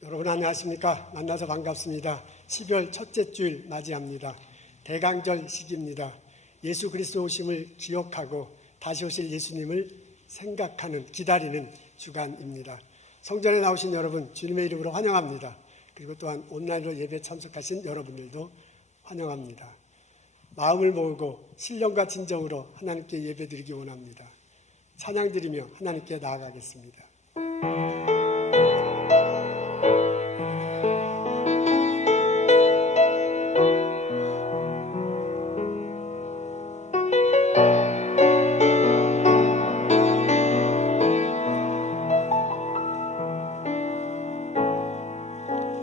여러분 안녕하십니까? 만나서 반갑습니다. 12월 첫째 주일 맞이합니다. 대강절 시기입니다. 예수 그리스도 오심을 기억하고 다시 오실 예수님을 생각하는, 기다리는 주간입니다. 성전에 나오신 여러분 주님의 이름으로 환영합니다. 그리고 또한 온라인으로 예배 참석하신 여러분들도 환영합니다. 마음을 모으고 신령과 진정으로 하나님께 예배드리기 원합니다. 찬양드리며 하나님께 나아가겠습니다.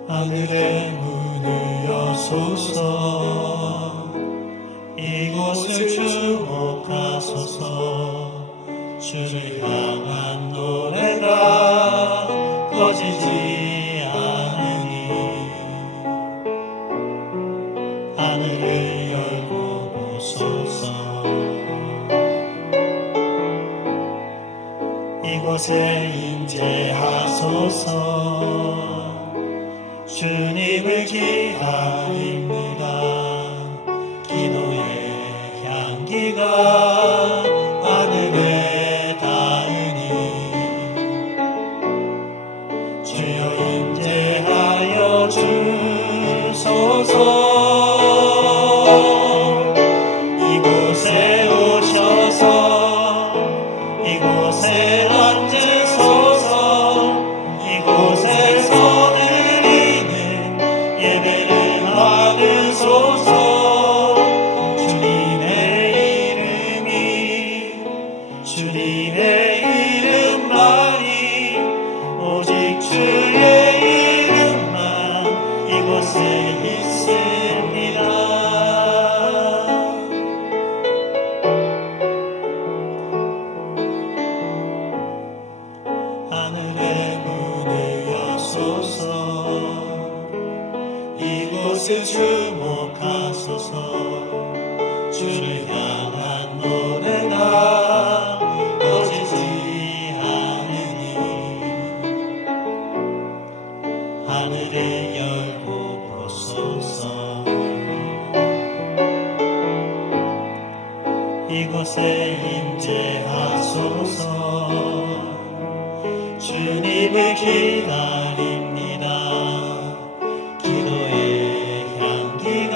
하늘의 문을 여소서, 이곳을 주목하소서. 주를 향한 노래가 꺼지지 않으니 하늘을 열고 보소서. 이곳에 임재하소서. 주님을 기다립니다. 기도의 향기가 하늘에 닿으니 주여 임재하여 주소서. 이곳에 오셔서 이곳에 앉으소서. 이곳에서 예배를 받으소서. 주님의 이름만이, 오직 주의 이름만 이곳에 있습니다. 하늘의 문을 여소서. 이곳을 주목하소서. 주를 향한 노래가 꺼지지 않으니 하늘을 열고 보소서. 이곳에 임재하소서. 주님을 기다립니다. 기도의 향기가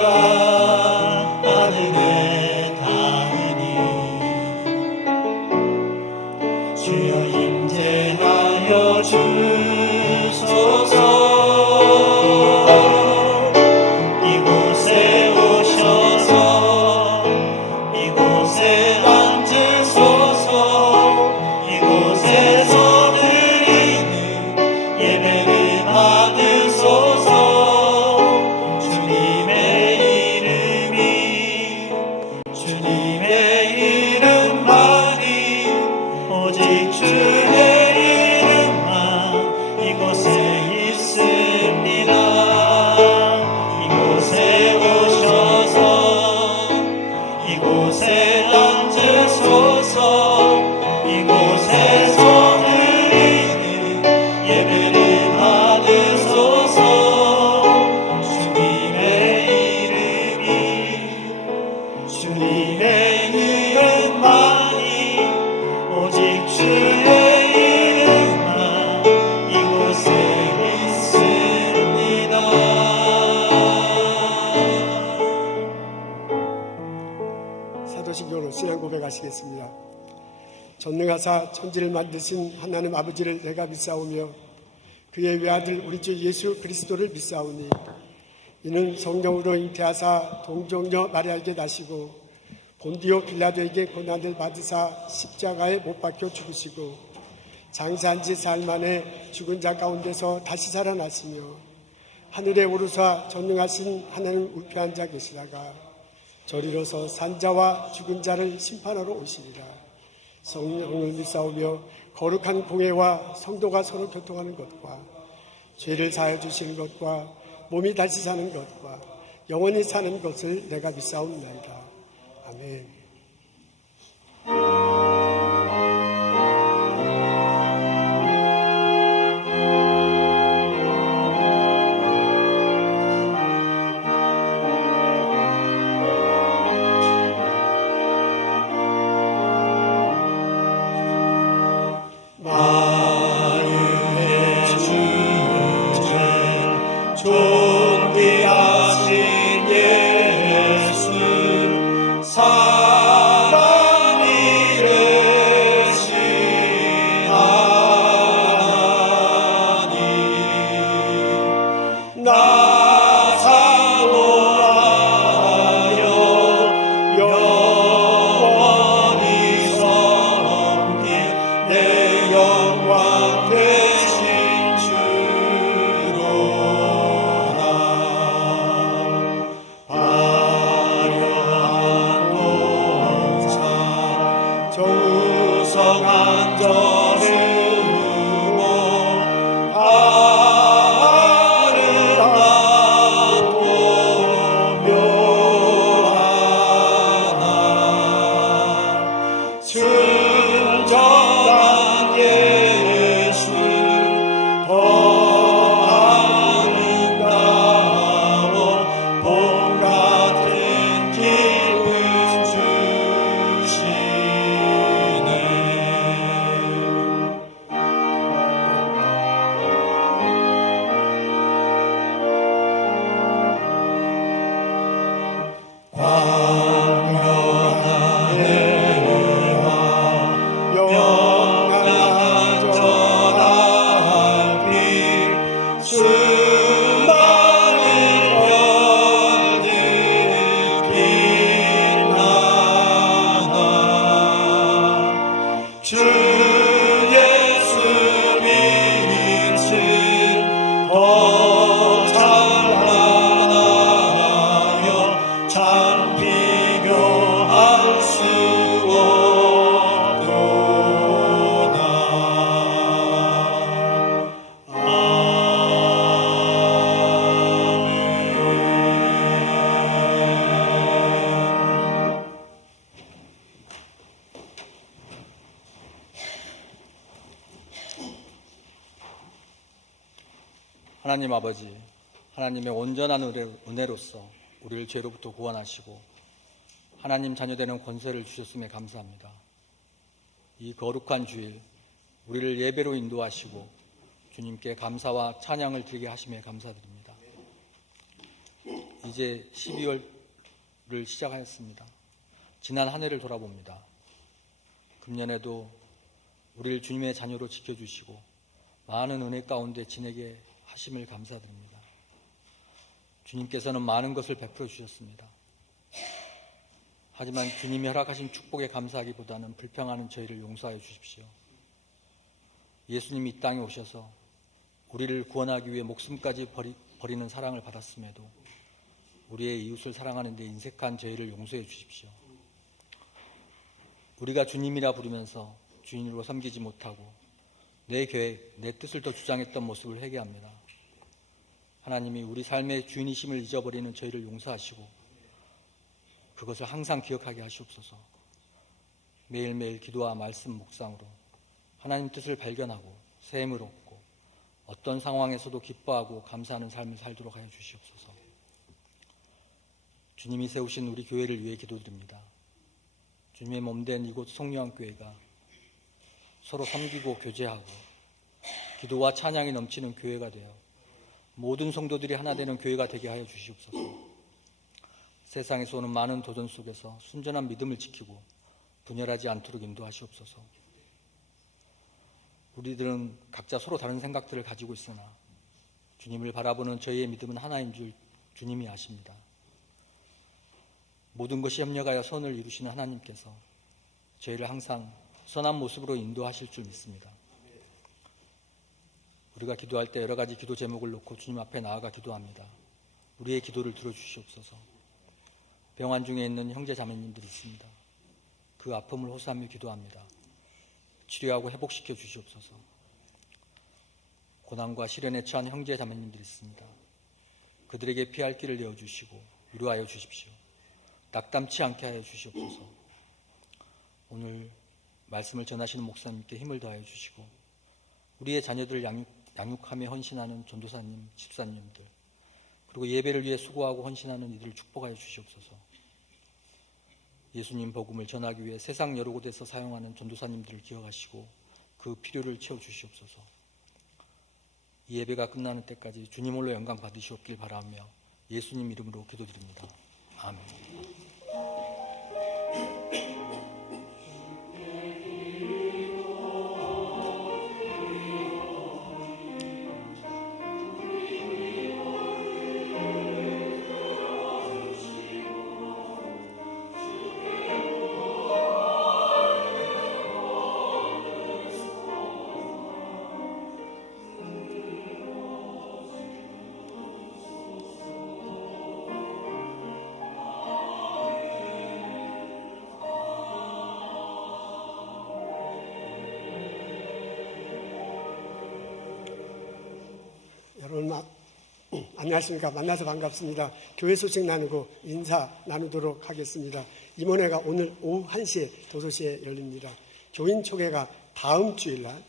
하늘에 닿으니 주여 임재하여 주소서. 이곳에 오셔서 이곳에 앉으소서. 이곳에서 드리는 예배를 받으소서. 주님의 이름만이, 오직 주의 이름만 이곳에 있습니다. 이곳에 오셔서 이곳에 앉으소서. 이곳에서 드리는 예배를 받으소서. 주님의 이름만이, 오직 주의 이름만 이곳에 있습니다. 사도신경으로 신앙 고백하시겠습니다. 전능하사 천지를 만드신 하나님 아버지를 내가 믿사오며 그의 외아들 우리 주 예수 그리스도를 믿사오니 이는 성령으로 잉태하사 동정녀 마리아에게 나시고 본디오 빌라도에게 고난을 받으사 십자가에 못 박혀 죽으시고 장사한 지 사흘 만에 죽은 자 가운데서 다시 살아나시며 하늘에 오르사 전능하신 하나님 우편한 자 계시다가 저리로서 산자와 죽은 자를 심판하러 오시리라. 성령을 믿사오며 거룩한 공회와 성도가 서로 교통하는 것과 죄를 사하여 주시는 것과 몸이 다시 사는 것과 영원히 사는 것을 내가 믿사옵나이다. 아멘. 하나님 아버지, 하나님의 온전한 은혜로서 우리를 죄로부터 구원하시고 하나님 자녀되는 권세를 주셨음에 감사합니다. 이 거룩한 주일 우리를 예배로 인도하시고 주님께 감사와 찬양을 드리게 하심에 감사드립니다. 이제 12월을 시작하였습니다. 지난 한 해를 돌아봅니다. 금년에도 우리를 주님의 자녀로 지켜주시고 많은 은혜 가운데 지내게 하심을 감사드립니다. 주님께서는 많은 것을 베풀어 주셨습니다. 하지만 주님이 허락하신 축복에 감사하기보다는 불평하는 저희를 용서하여 주십시오. 예수님이 이 땅에 오셔서 우리를 구원하기 위해 목숨까지 버리는 사랑을 받았음에도 우리의 이웃을 사랑하는 데 인색한 저희를 용서해 주십시오. 우리가 주님이라 부르면서 주인으로 섬기지 못하고 내 계획, 내 뜻을 더 주장했던 모습을 회개합니다. 하나님이 우리 삶의 주인이심을 잊어버리는 저희를 용서하시고 그것을 항상 기억하게 하시옵소서. 매일매일 기도와 말씀 묵상으로 하나님 뜻을 발견하고 새 힘을 얻고 어떤 상황에서도 기뻐하고 감사하는 삶을 살도록 하여 주시옵소서. 주님이 세우신 우리 교회를 위해 기도드립니다. 주님의 몸된 이곳 성령교회가 서로 섬기고 교제하고 기도와 찬양이 넘치는 교회가 되어 모든 성도들이 하나 되는 교회가 되게 하여 주시옵소서. 세상에서 오는 많은 도전 속에서 순전한 믿음을 지키고 분열하지 않도록 인도하시옵소서. 우리들은 각자 서로 다른 생각들을 가지고 있으나 주님을 바라보는 저희의 믿음은 하나인 줄 주님이 아십니다. 모든 것이 협력하여 선을 이루시는 하나님께서 저희를 항상 선한 모습으로 인도하실 줄 믿습니다. 우리가 기도할 때 여러 가지 기도 제목을 놓고 주님 앞에 나아가 기도합니다. 우리의 기도를 들어주시옵소서. 병환 중에 있는 형제 자매님들이 있습니다. 그 아픔을 호소하며 기도합니다. 치료하고 회복시켜 주시옵소서. 고난과 시련에 처한 형제 자매님들이 있습니다. 그들에게 피할 길을 내어주시고 위로하여 주십시오. 낙담치 않게 하여 주시옵소서. 오늘 말씀을 전하시는 목사님께 힘을 더하여 주시고 우리의 자녀들을 양육하며 헌신하는 전도사님, 집사님들 그리고 예배를 위해 수고하고 헌신하는 이들을 축복하여 주시옵소서. 예수님 복음을 전하기 위해 세상 여러 곳에서 사용하는 전도사님들을 기억하시고 그 필요를 채워주시옵소서. 이 예배가 끝나는 때까지 주님 홀로 영광 받으시옵길 바라며 예수님 이름으로 기도드립니다. 아멘. 여러분 안녕하십니까. 만나서 반갑습니다. 교회 소식 나누고 인사 나누도록 하겠습니다. 임원회가 오늘 오후 1시에 도서시에 열립니다. 교인 총회가 다음 주일날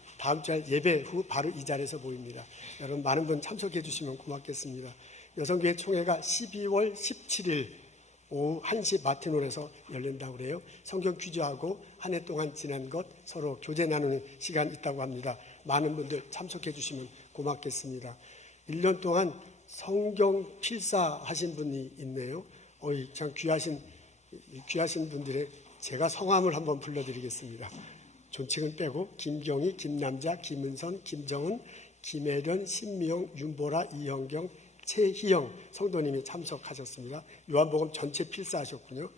예배 후 바로 이 자리에서 모입니다. 여러분 많은 분 참석해 주시면 고맙겠습니다. 여성교회 총회가 12월 17일 오후 1시 마틴홀에서 열린다고 그래요. 성경 퀴즈하고 한 해 동안 지난 것 서로 교제 나누는 시간 있다고 합니다. 많은 분들 참석해 주시면 고맙겠습니다. 1년 동안 성경 필사하신 분이 있네요. 참 귀하신 분들의 제가 성함을 한번 불러드리겠습니다. 존칭은 빼고 김경희, 김남자, 김은선, 김정은, 김혜련, 신미영, 윤보라, 이현경, 최희영 성도님이 참석하셨습니다. 요한복음 전체 필사하셨군요.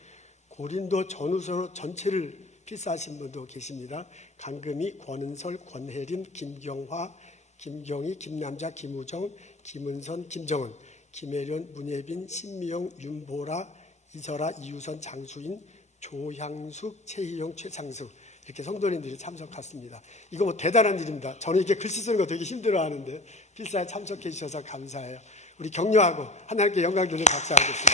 고린도 전후서 전체를 필사하신 분도 계십니다. 강금희, 권은설, 권혜림, 김경화, 김경희, 김남자, 김우정, 김은선, 김정은, 김혜련, 문예빈, 신미영, 윤보라, 이설아, 이유선, 장수인, 조향숙, 최희영, 최창숙 이렇게 성도님들이 참석했습니다. 이거 뭐 대단한 일입니다. 저는 이렇게 글씨 쓰는 거 되게 힘들어하는데 필사에 참석해 주셔서 감사해요. 우리 격려하고 하나님께 영광 돌려 박수하겠습니다.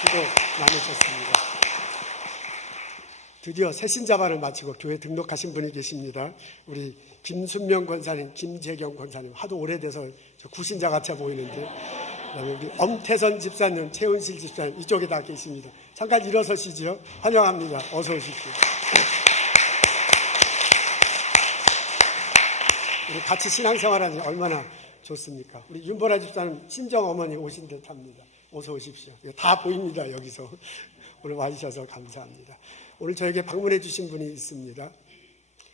기도 나누셨습니다. 드디어 새신자반을 마치고 교회 등록하신 분이 계십니다. 우리 김순명 권사님, 김재경 권사님, 하도 오래돼서 저 구신자 같아 보이는데, 그다음에 우리 엄태선 집사님, 최은실 집사님 이쪽에 다 계십니다. 잠깐 일어서시죠. 환영합니다. 어서 오십시오. 우리 같이 신앙생활하니 얼마나 좋습니까? 우리 윤보라 집사님 친정 어머니 오신 듯합니다. 어서 오십시오. 다 보입니다. 여기서 오늘 와주셔서 감사합니다. 오늘 저에게 방문해 주신 분이 있습니다.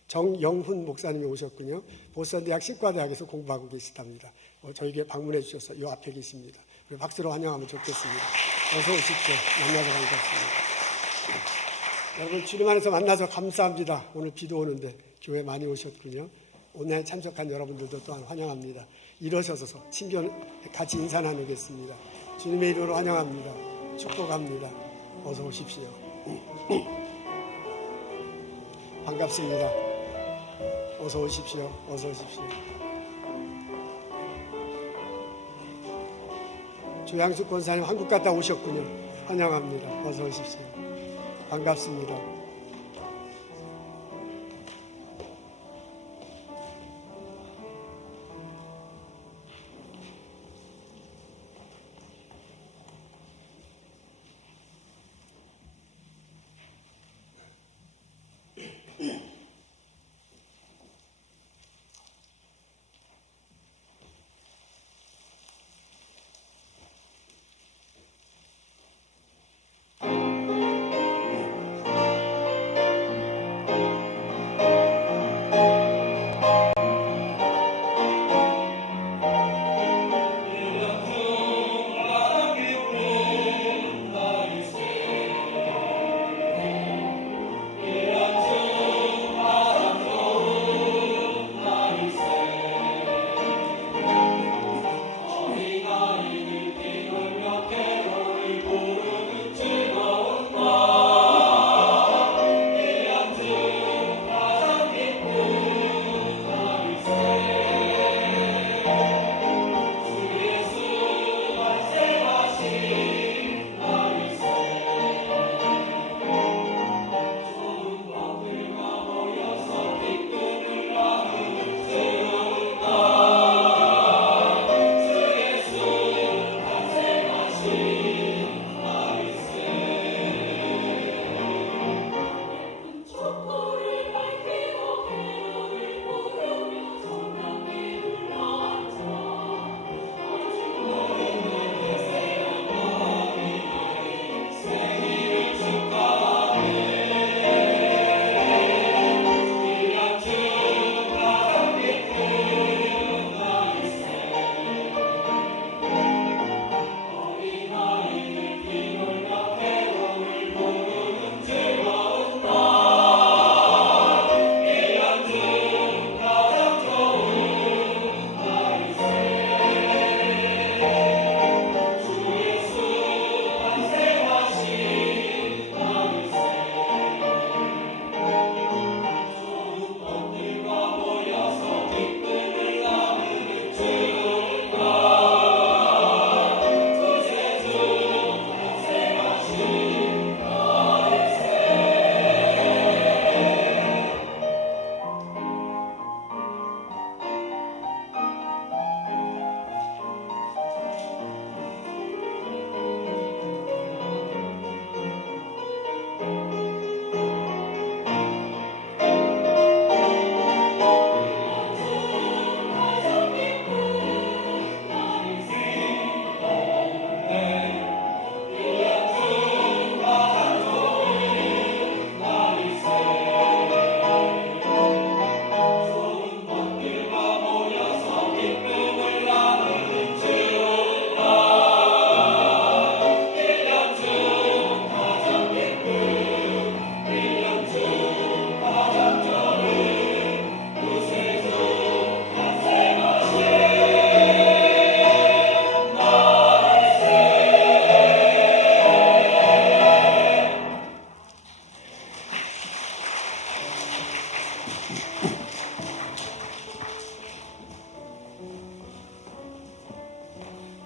정영훈 목사님이 오셨군요. 보스턴대학 신과대학에서 공부하고 계시답니다. 저에게 방문해 주셔서 이 앞에 계십니다. 우리 박수로 환영하면 좋겠습니다. 어서 오십시오. 만나서 반갑습니다. 여러분 주님 안에서 만나서 감사합니다. 오늘 비도 오는데 교회 많이 오셨군요. 오늘 참석한 여러분들도 또한 환영합니다. 일어서서 친견 같이 인사 나누겠습니다. 주님의 이름으로 환영합니다. 축복합니다. 어서 오십시오. 반갑습니다. 어서 오십시오. 어서 오십시오. 조양숙 권사님 한국 갔다 오셨군요. 환영합니다. 어서 오십시오. 반갑습니다.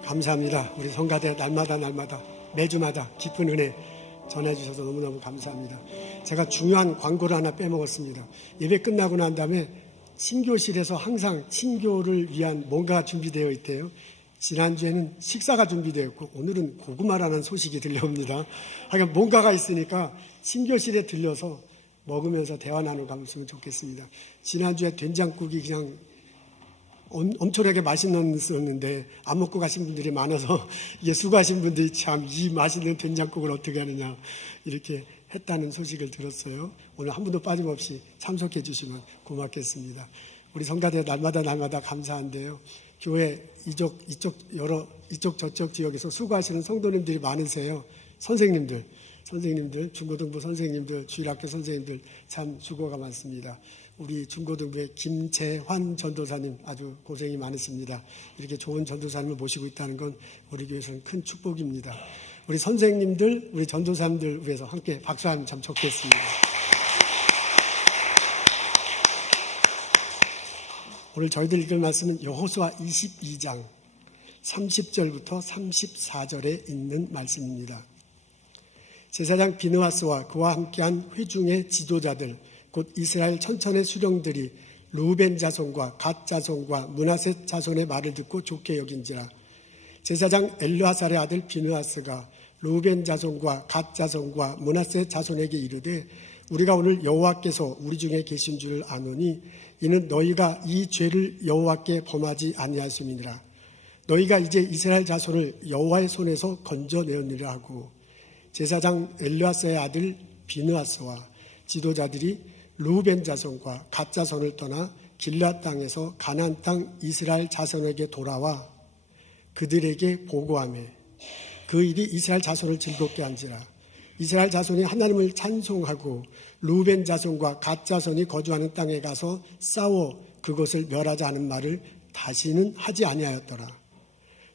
감사합니다. 우리 성가대 날마다 매주마다 깊은 은혜 전해주셔서 너무너무 감사합니다. 제가 중요한 광고를 하나 빼먹었습니다. 예배 끝나고 난 다음에 신교실에서 항상 신교를 위한 뭔가가 준비되어 있대요. 지난주에는 식사가 준비되었고 오늘은 고구마라는 소식이 들려옵니다. 하여간 뭔가가 있으니까 신교실에 들려서 먹으면서 대화 나누고 가면 좋겠습니다. 지난주에 된장국이 그냥 엄청나게 맛있었는데 안 먹고 가신 분들이 많아서 이게 수고하신 분들이 참 이 맛있는 된장국을 어떻게 하느냐 이렇게 했다는 소식을 들었어요. 오늘 한 분도 빠짐없이 참석해 주시면 고맙겠습니다. 우리 성가대 날마다 감사한데요. 교회 이쪽 저쪽 지역에서 수고하시는 성도님들이 많으세요. 선생님들, 중고등부 선생님들, 주일학교 선생님들 참 수고가 많습니다. 우리 중고등부의 김재환 전도사님 아주 고생이 많으십니다. 이렇게 좋은 전도사님을 모시고 있다는 건 우리 교회에서는 큰 축복입니다. 우리 선생님들, 우리 전도사님들 위해서 함께 박수하면 참 좋겠습니다. 오늘 저희들 읽을 말씀은 여호수아 22장 30절부터 34절에 있는 말씀입니다. 제사장 비느하스와 그와 함께한 회중의 지도자들 곧 이스라엘 천천의 수령들이 루벤 자손과 갓 자손과 므낫세 자손의 말을 듣고 좋게 여긴지라. 제사장 엘르아살의 아들 비느하스가 루벤 자손과 갓 자손과 므낫세 자손에게 이르되 우리가 오늘 여호와께서 우리 중에 계신 줄 아노니 이는 너희가 이 죄를 여호와께 범하지 아니하심이니라. 너희가 이제 이스라엘 자손을 여호와의 손에서 건져내었느라 하고 제사장 엘르아살의 아들 비느하스와 지도자들이 루벤 자손과 갓 자손을 떠나 길앗 땅에서 가나안 땅 이스라엘 자손에게 돌아와 그들에게 보고하며 그 일이 이스라엘 자손을 즐겁게 한지라. 이스라엘 자손이 하나님을 찬송하고 루벤 자손과 갓 자손이 거주하는 땅에 가서 싸워 그것을 멸하자 하는 말을 다시는 하지 아니하였더라.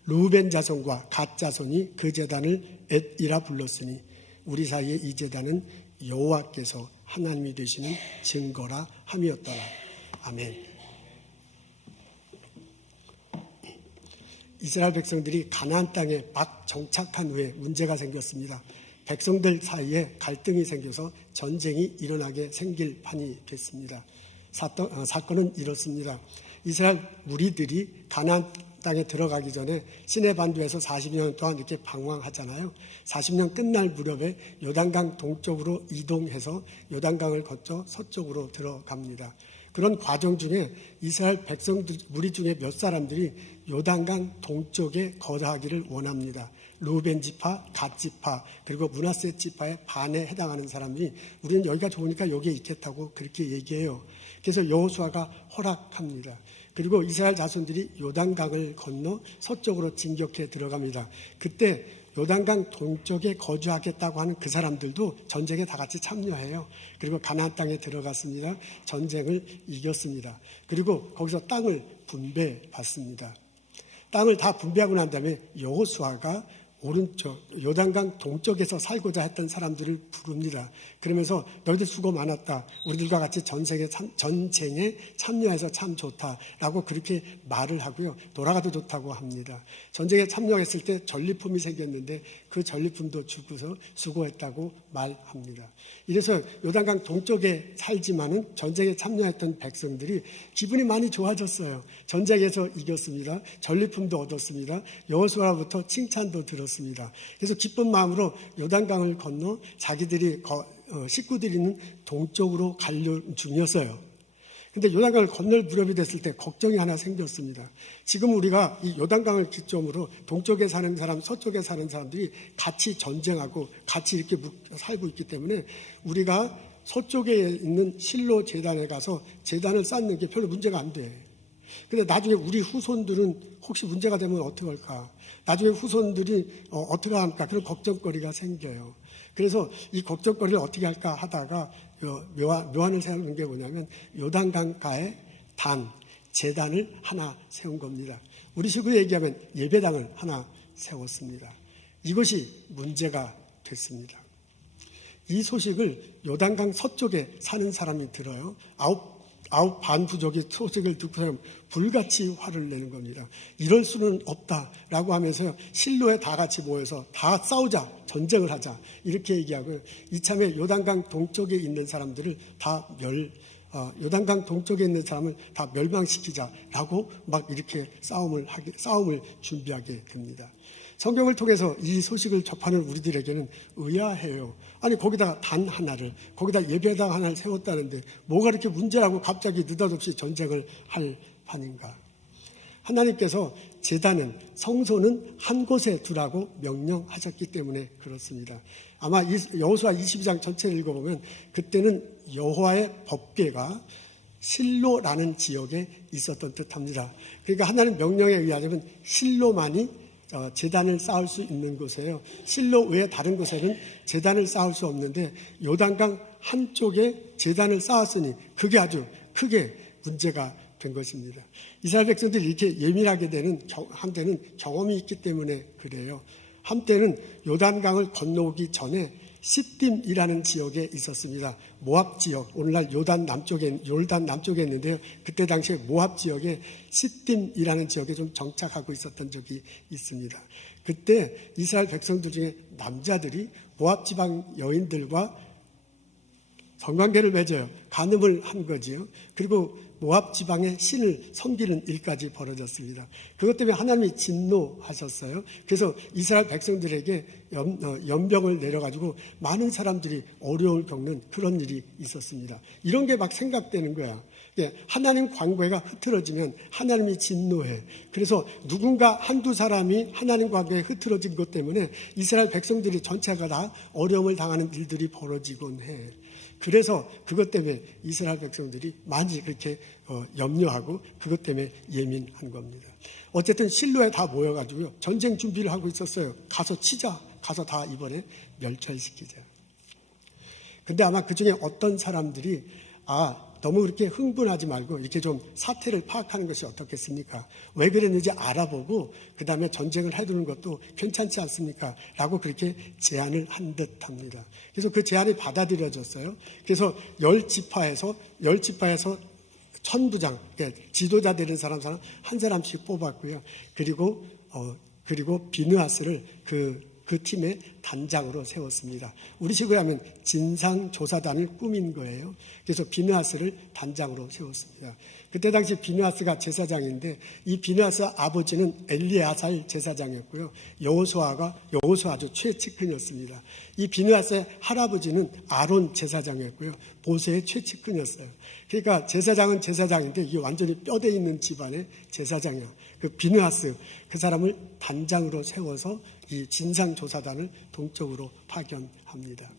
루벤 자손과 갓 자손이 그 제단을 엣이라 불렀으니 우리 사이에 이 제단은 여호와께서 하나님이 되시는 증거라 함이었더라. 아멘. 이스라엘 백성들이 가나안 땅에 막 정착한 후에 문제가 생겼습니다. 백성들 사이에 갈등이 생겨서 전쟁이 일어나게 생길 판이 됐습니다. 사건은 이렇습니다. 이스라엘 무리들이 가나안 땅에 들어가기 전에 시내반도에서 40년 동안 이렇게 방황하잖아요. 40년 끝날 무렵에 요단강 동쪽으로 이동해서 요단강을 거쳐 서쪽으로 들어갑니다. 그런 과정 중에 이스라엘 백성들 무리 중에 몇 사람들이 요단강 동쪽에 거주하기를 원합니다. 루벤 지파, 갓 지파, 그리고 므낫세 지파의 반에 해당하는 사람들이 우리는 여기가 좋으니까 여기에 있겠다고 그렇게 얘기해요. 그래서 여호수아가 허락합니다. 그리고 이스라엘 자손들이 요단강을 건너 서쪽으로 진격해 들어갑니다. 그때 요단강 동쪽에 거주하겠다고 하는 그 사람들도 전쟁에 다 같이 참여해요. 그리고 가나안 땅에 들어갔습니다. 전쟁을 이겼습니다. 그리고 거기서 땅을 분배받습니다. 땅을 다 분배하고 난 다음에 여호수아가 오른쪽 요단강 동쪽에서 살고자 했던 사람들을 부릅니다. 그러면서 너희들 수고 많았다. 우리들과 같이 전쟁에 참여해서 참 좋다라고 그렇게 말을 하고요. 돌아가도 좋다고 합니다. 전쟁에 참여했을 때 전리품이 생겼는데 그 전리품도 주고서 수고했다고 말합니다. 이래서 요단강 동쪽에 살지만은 전쟁에 참여했던 백성들이 기분이 많이 좋아졌어요. 전쟁에서 이겼습니다. 전리품도 얻었습니다. 여호수아로부터 칭찬도 들었습니다. 그래서 기쁜 마음으로 요단강을 건너 자기들이 식구들이 있는 동쪽으로 가려는 중이었어요. 근데 요단강을 건널 무렵이 됐을 때 걱정이 하나 생겼습니다. 지금 우리가 이 요단강을 기점으로 동쪽에 사는 사람, 서쪽에 사는 사람들이 같이 전쟁하고 같이 이렇게 살고 있기 때문에 우리가 서쪽에 있는 실로 제단에 가서 제단을 쌓는 게 별로 문제가 안 돼. 근데 나중에 우리 후손들은 혹시 문제가 되면 어떻게 할까? 나중에 후손들이 어떻게 할까? 그런 걱정거리가 생겨요. 그래서 이 걱정거리를 어떻게 할까 하다가 묘안을 세우는 게 뭐냐면 요단강가에 제단을 하나 세운 겁니다. 우리 식으로 얘기하면 예배당을 하나 세웠습니다. 이것이 문제가 됐습니다. 이 소식을 요단강 서쪽에 사는 사람이 들어요. 아홉 반부족의 소식을 듣고서 불같이 화를 내는 겁니다. 이럴 수는 없다라고 하면서 실로에 다 같이 모여서 다 싸우자, 전쟁을 하자 이렇게 얘기하고요. 이참에 요단강 동쪽에 있는 사람들을 다 요단강 동쪽에 있는 사람을 다 멸망시키자라고 막 이렇게 싸움을 준비하게 됩니다. 성경을 통해서 이 소식을 접하는 우리들에게는 의아해요. 아니 거기다가 단 하나를, 거기다 예배당 하나를 세웠다는데 뭐가 이렇게 문제라고 갑자기 느닷없이 전쟁을 할 판인가. 하나님께서 제단은, 성소는 한 곳에 두라고 명령하셨기 때문에 그렇습니다. 아마 여호수아 22장 전체를 읽어보면 그때는 여호와의 법궤가 실로라는 지역에 있었던 듯합니다. 그러니까 하나님 명령에 의하자면 실로만이 제단을 쌓을 수 있는 곳이에요. 실로 외에 다른 곳에는 제단을 쌓을 수 없는데 요단강 한쪽에 제단을 쌓았으니 그게 아주 크게 문제가 된 것입니다. 이스라엘 백성들이 이렇게 예민하게 되는 한때는 경험이 있기 때문에 그래요. 한때는 요단강을 건너오기 전에 시딤이라는 지역에 있었습니다. 모압 지역, 오늘날 요단 남쪽에 있는데요. 그때 당시에 모압 지역에 시딤이라는 지역에 좀 정착하고 있었던 적이 있습니다. 그때 이스라엘 백성들 중에 남자들이 모압 지방 여인들과 성관계를 맺어요. 간음을 한 거지요. 그리고 모압 지방의 신을 섬기는 일까지 벌어졌습니다. 그것 때문에 하나님이 진노하셨어요. 그래서 이스라엘 백성들에게 연병을 내려가지고 많은 사람들이 어려움을 겪는 그런 일이 있었습니다. 이런 게 막 생각되는 거야. 하나님 관계가 흐트러지면 하나님이 진노해. 그래서 누군가 한두 사람이 하나님 관계에 흐트러진 것 때문에 이스라엘 백성들이 전체가 다 어려움을 당하는 일들이 벌어지곤 해. 그래서 그것 때문에 이스라엘 백성들이 많이 그렇게 염려하고 그것 때문에 예민한 겁니다. 어쨌든 실로에 다 모여가지고요. 전쟁 준비를 하고 있었어요. 가서 치자. 가서 다 이번에 멸절시키자. 근데 아마 그 중에 어떤 사람들이 너무 그렇게 흥분하지 말고 이렇게 좀 사태를 파악하는 것이 어떻겠습니까? 왜 그랬는지 알아보고 그 다음에 전쟁을 해두는 것도 괜찮지 않습니까? 라고 그렇게 제안을 한 듯합니다. 그래서 그 제안이 받아들여졌어요. 그래서 10지파에서 천부장, 그러니까 지도자 되는 사람 한 사람씩 뽑았고요. 그리고 비느하스를 그 팀의 단장으로 세웠습니다. 우리식으로 하면 진상조사단을 꾸민 거예요. 그래서 비느하스를 단장으로 세웠습니다. 그때 당시 비느하스가 제사장인데 이 비느하스 아버지는 엘리아살 제사장이었고요. 여호수아 아주 최측근이었습니다. 이 비느하스의 할아버지는 아론 제사장이었고요. 보세의 최측근이었어요. 그러니까 제사장은 제사장인데 이게 완전히 뼈대 있는 집안의 제사장이야. 그 비느하스 그 사람을 단장으로 세워서 이 진상조사단을 동쪽으로 파견합니다.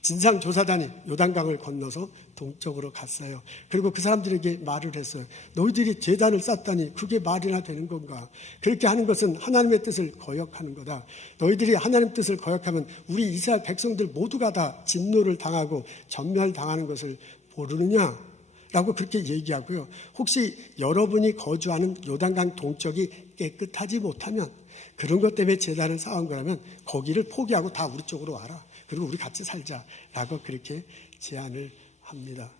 진상조사단이 요단강을 건너서 동쪽으로 갔어요. 그리고 그 사람들에게 말을 했어요. 너희들이 제단을 쌓다니 그게 말이나 되는 건가? 그렇게 하는 것은 하나님의 뜻을 거역하는 거다. 너희들이 하나님 뜻을 거역하면 우리 이스라엘 백성들 모두가 다 진노를 당하고 전멸당하는 것을 모르느냐? 라고 그렇게 얘기하고요. 혹시 여러분이 거주하는 요단강 동쪽이 깨끗하지 못하면 그런 것 때문에 제단을 쌓은 거라면 거기를 포기하고 다 우리 쪽으로 와라. 그리고 우리 같이 살자라고 그렇게 제안을 합니다.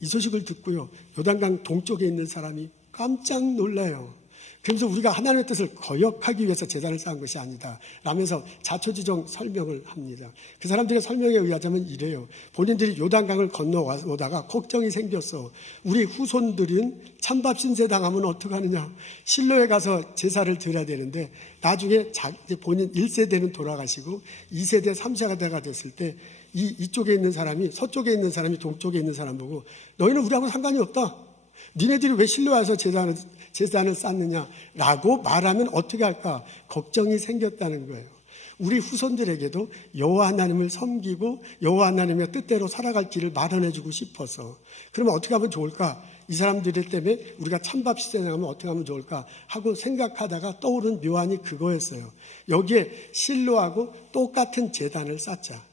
이 소식을 듣고요. 요단강 동쪽에 있는 사람이 깜짝 놀라요. 그러면서 우리가 하나님의 뜻을 거역하기 위해서 제단을 쌓은 것이 아니다 라면서 자초지종 설명을 합니다. 그 사람들의 설명에 의하자면 이래요. 본인들이 요단강을 건너오다가 걱정이 생겼어. 우리 후손들은 찬밥 신세 당하면 어떡하느냐. 실로에 가서 제사를 드려야 되는데 나중에 본인 1세대는 돌아가시고 2세대, 3세대가 됐을 때 이쪽에 있는 사람이 서쪽에 있는 사람이 동쪽에 있는 사람 보고 너희는 우리하고 상관이 없다. 니네들이 왜 실로에 와서 제단을 쌓느냐라고 말하면 어떻게 할까? 걱정이 생겼다는 거예요. 우리 후손들에게도 여호와 하나님을 섬기고 여호와 하나님의 뜻대로 살아갈 길을 마련해주고 싶어서 그러면 어떻게 하면 좋을까? 이 사람들 때문에 우리가 찬밥 시대에 나가면 어떻게 하면 좋을까 하고 생각하다가 떠오른 묘안이 그거였어요. 여기에 실로하고 똑같은 제단을 쌓자.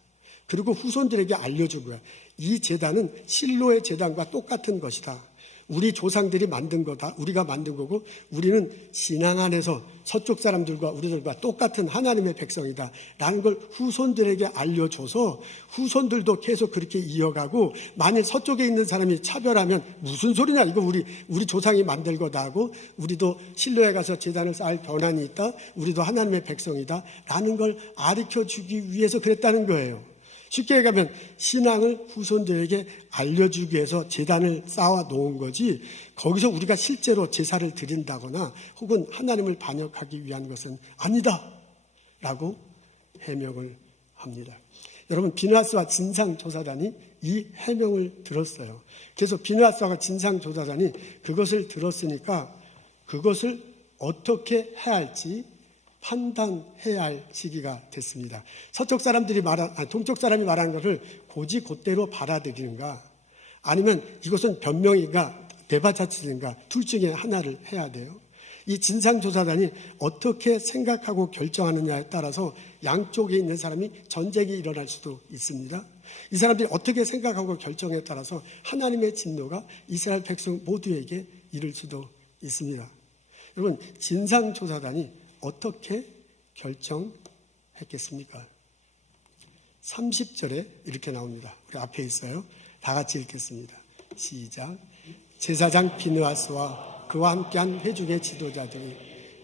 그리고 후손들에게 알려주고요. 이 제단은 실로의 제단과 똑같은 것이다. 우리 조상들이 만든 거다. 우리가 만든 거고 우리는 신앙 안에서 서쪽 사람들과 우리들과 똑같은 하나님의 백성이다 라는 걸 후손들에게 알려줘서 후손들도 계속 그렇게 이어가고, 만일 서쪽에 있는 사람이 차별하면 무슨 소리냐, 이거 우리 조상이 만들 거다 하고, 우리도 실로에 가서 제단을 쌓을 변환이 있다, 우리도 하나님의 백성이다 라는 걸 가르쳐주기 위해서 그랬다는 거예요. 쉽게 얘기하면 신앙을 후손들에게 알려주기 위해서 제단을 쌓아 놓은 거지, 거기서 우리가 실제로 제사를 드린다거나 혹은 하나님을 반역하기 위한 것은 아니다 라고 해명을 합니다. 여러분, 비누하스와 진상조사단이 이 해명을 들었어요. 그래서 비누하스와 진상조사단이 그것을 들었으니까 그것을 어떻게 해야 할지 판단해야 할 시기가 됐습니다. 서쪽 사람들이 동쪽 사람이 말한 것을 고지곧대로 받아들이는가, 아니면 이것은 변명인가 내바자치인가, 둘 중에 하나를 해야 돼요. 이 진상조사단이 어떻게 생각하고 결정하느냐에 따라서 양쪽에 있는 사람이 전쟁이 일어날 수도 있습니다. 이 사람들이 어떻게 생각하고 결정에 따라서 하나님의 진노가 이스라엘 백성 모두에게 이를 수도 있습니다. 여러분, 진상조사단이 어떻게 결정했겠습니까? 30절에 이렇게 나옵니다. 우리 앞에 있어요. 다 같이 읽겠습니다. 시작. 제사장 비느하스와 그와 함께한 회중의 지도자들이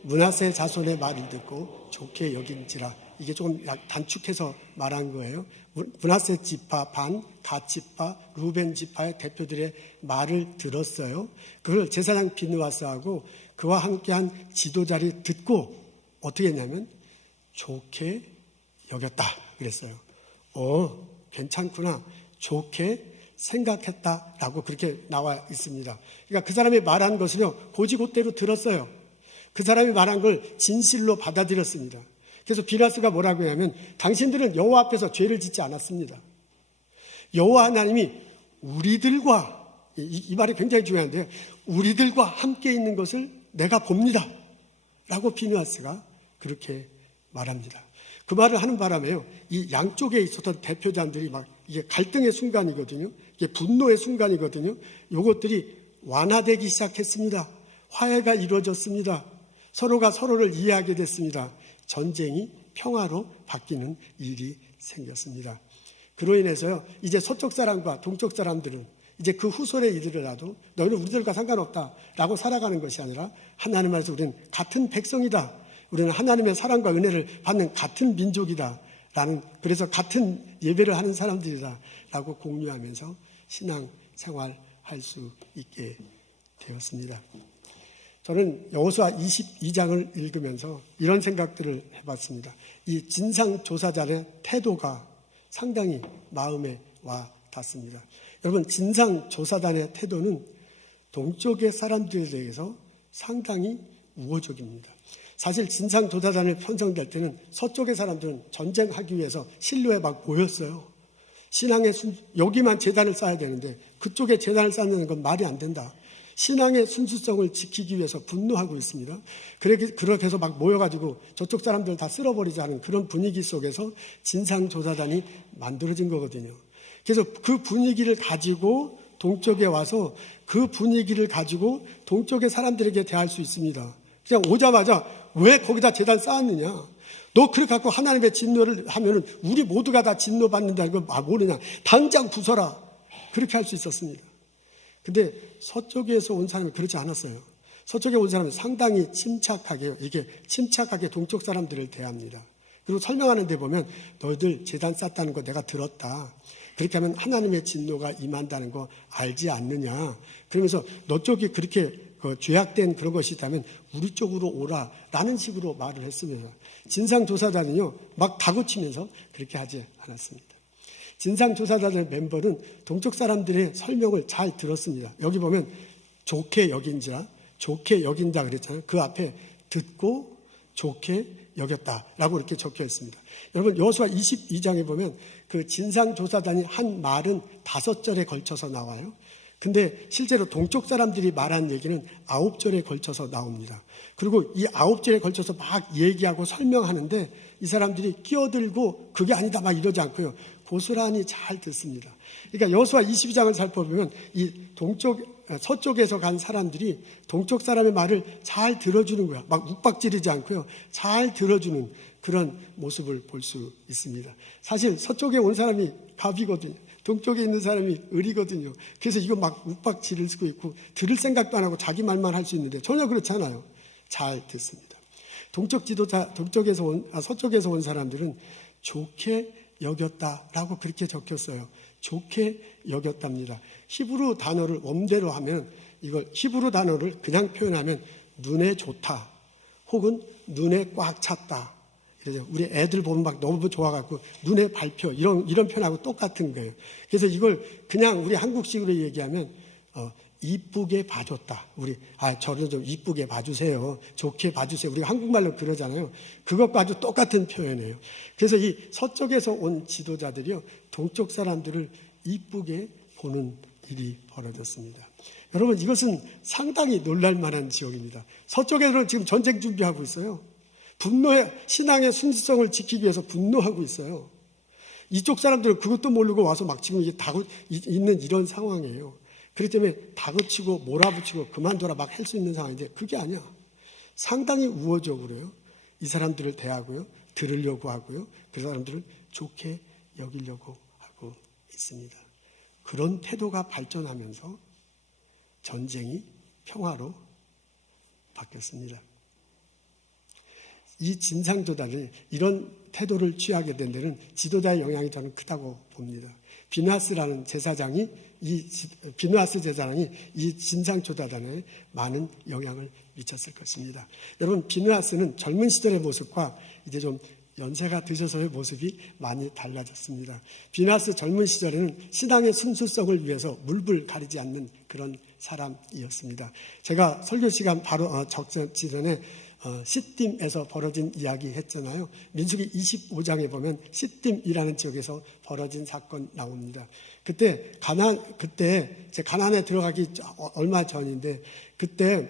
므낫세 자손의 말을 듣고 좋게 여긴지라. 이게 조금 단축해서 말한 거예요. 므낫세 지파 반, 갓 지파, 루벤 지파의 대표들의 말을 들었어요. 그걸 제사장 비느하스하고 그와 함께한 지도자를 듣고 어떻게 했냐면 좋게 여겼다 그랬어요. 괜찮구나, 좋게 생각했다라고 그렇게 나와 있습니다. 그러니까 그 사람이 말한 것은요, 고지곧대로 들었어요. 그 사람이 말한 걸 진실로 받아들였습니다. 그래서 비느하스가 뭐라고 하냐면, 당신들은 여호와 앞에서 죄를 짓지 않았습니다. 여호와 하나님이 우리들과, 이 말이 굉장히 중요한데요, 우리들과 함께 있는 것을 내가 봅니다 라고 비느하스가 그렇게 말합니다. 그 말을 하는 바람에요, 이 양쪽에 있었던 대표자들이 막 이게 갈등의 순간이거든요. 이게 분노의 순간이거든요. 이것들이 완화되기 시작했습니다. 화해가 이루어졌습니다. 서로가 서로를 이해하게 됐습니다. 전쟁이 평화로 바뀌는 일이 생겼습니다. 그로 인해서요, 이제 서쪽 사람과 동쪽 사람들은 이제 그 후손에 이르더라도 너희는 우리들과 상관없다라고 살아가는 것이 아니라, 하나님 안에서 우리는 같은 백성이다, 우리는 하나님의 사랑과 은혜를 받는 같은 민족이다 라는, 그래서 같은 예배를 하는 사람들이다 라고 공유하면서 신앙 생활할 수 있게 되었습니다. 저는 여호수아 22장을 읽으면서 이런 생각들을 해봤습니다. 이 진상조사자의 태도가 상당히 마음에 와 닿습니다. 여러분, 진상조사단의 태도는 동쪽의 사람들에 대해서 상당히 우호적입니다. 사실 진상조사단을 편성될 때는 서쪽의 사람들은 전쟁하기 위해서 실로에 막 모였어요. 신앙의 여기만 제단을 쌓아야 되는데 그쪽에 제단을 쌓는 건 말이 안 된다. 신앙의 순수성을 지키기 위해서 분노하고 있습니다. 그렇게 해서 막 모여가지고 저쪽 사람들 다 쓸어버리자는 그런 분위기 속에서 진상조사단이 만들어진 거거든요. 그래서 그 분위기를 가지고 동쪽에 와서 그 분위기를 가지고 동쪽의 사람들에게 대할 수 있습니다. 그냥 오자마자 왜 거기다 제단 쌓았느냐, 너 그렇게 갖고 하나님의 진노를 하면은 우리 모두가 다 진노 받는다는 거 모르냐, 당장 부숴라, 그렇게 할 수 있었습니다. 근데 서쪽에서 온 사람이 그렇지 않았어요. 서쪽에 온 사람은 상당히 침착하게 동쪽 사람들을 대합니다. 그리고 설명하는 데 보면 너희들 제단 쌓았다는 거 내가 들었다, 그렇게 하면 하나님의 진노가 임한다는 거 알지 않느냐, 그러면서 너 쪽이 그렇게 죄악된 그런 것이 있다면 우리 쪽으로 오라 라는 식으로 말을 했습니다. 진상조사단은요, 막 다그치면서 그렇게 하지 않았습니다. 진상조사단의 멤버는 동쪽 사람들의 설명을 잘 들었습니다. 여기 보면 좋게 여긴지라, 좋게 여긴다 그랬잖아요. 그 앞에 듣고 좋게 여겼다라고 이렇게 적혀 있습니다. 여러분, 여호수아 22장에 보면 그 진상조사단이 한 말은 5절에 걸쳐서 나와요. 근데 실제로 동쪽 사람들이 말한 얘기는 9절에 걸쳐서 나옵니다. 그리고 이 9절에 걸쳐서 막 얘기하고 설명하는데 이 사람들이 끼어들고 그게 아니다 막 이러지 않고요, 고스란히 잘 듣습니다. 그러니까 여호수아 22장을 살펴보면 이 서쪽에서 간 사람들이 동쪽 사람의 말을 잘 들어주는 거야. 막 욱박지르지 않고요. 잘 들어주는 그런 모습을 볼 수 있습니다. 사실 서쪽에 온 사람이 갑이거든요. 동쪽에 있는 사람이 을이거든요. 그래서 이거 막 욱박 지를 수도 있고 들을 생각도 안 하고 자기 말만 할 수 있는데 전혀 그렇지 않아요. 잘 듣습니다. 서쪽에서 온 사람들은 좋게 여겼다라고 그렇게 적혔어요. 좋게 여겼답니다. 히브리 단어를 원대로 하면 이걸 히브리 단어를 그냥 표현하면 눈에 좋다 혹은 눈에 꽉 찼다. 우리 애들 보면 막 너무 좋아갖고 눈에 밟혀 이런 표현하고 똑같은 거예요. 그래서 이걸 그냥 우리 한국식으로 얘기하면 이쁘게 봐줬다. 저를 좀 이쁘게 봐주세요. 좋게 봐주세요. 우리가 한국말로 그러잖아요. 그것과 아주 똑같은 표현이에요. 그래서 이 서쪽에서 온 지도자들이요, 동쪽 사람들을 이쁘게 보는 일이 벌어졌습니다. 여러분, 이것은 상당히 놀랄만한 지역입니다. 서쪽에서는 지금 전쟁 준비하고 있어요. 신앙의 순수성을 지키기 위해서 분노하고 있어요. 이쪽 사람들은 그것도 모르고 와서 막 지금 있는 이런 상황이에요. 그렇기 때문에 다그치고 몰아붙이고 그만둬라 막 할 수 있는 상황인데 그게 아니야. 상당히 우호적으로요. 이 사람들을 대하고요. 들으려고 하고요. 그 사람들을 좋게 여기려고 하고 있습니다. 그런 태도가 발전하면서 전쟁이 평화로 바뀌었습니다. 이 진상조단이 이런 태도를 취하게 된 데는 지도자의 영향이 저는 크다고 봅니다. 비누하스라는 제사장이 비누하스 제사장이 이 진상조단에 많은 영향을 미쳤을 것입니다. 여러분, 비누하스는 젊은 시절의 모습과 이제 좀 연세가 드셔서의 모습이 많이 달라졌습니다. 비누하스 젊은 시절에는 신앙의 순수성을 위해서 물불 가리지 않는 그런 사람이었습니다. 제가 설교 시간 바로 적지 전에 시딤에서 벌어진 이야기 했잖아요. 민수기 25장에 보면 시딤이라는 지역에서 벌어진 사건 나옵니다. 그때 가나안에 들어가기 얼마 전인데 그때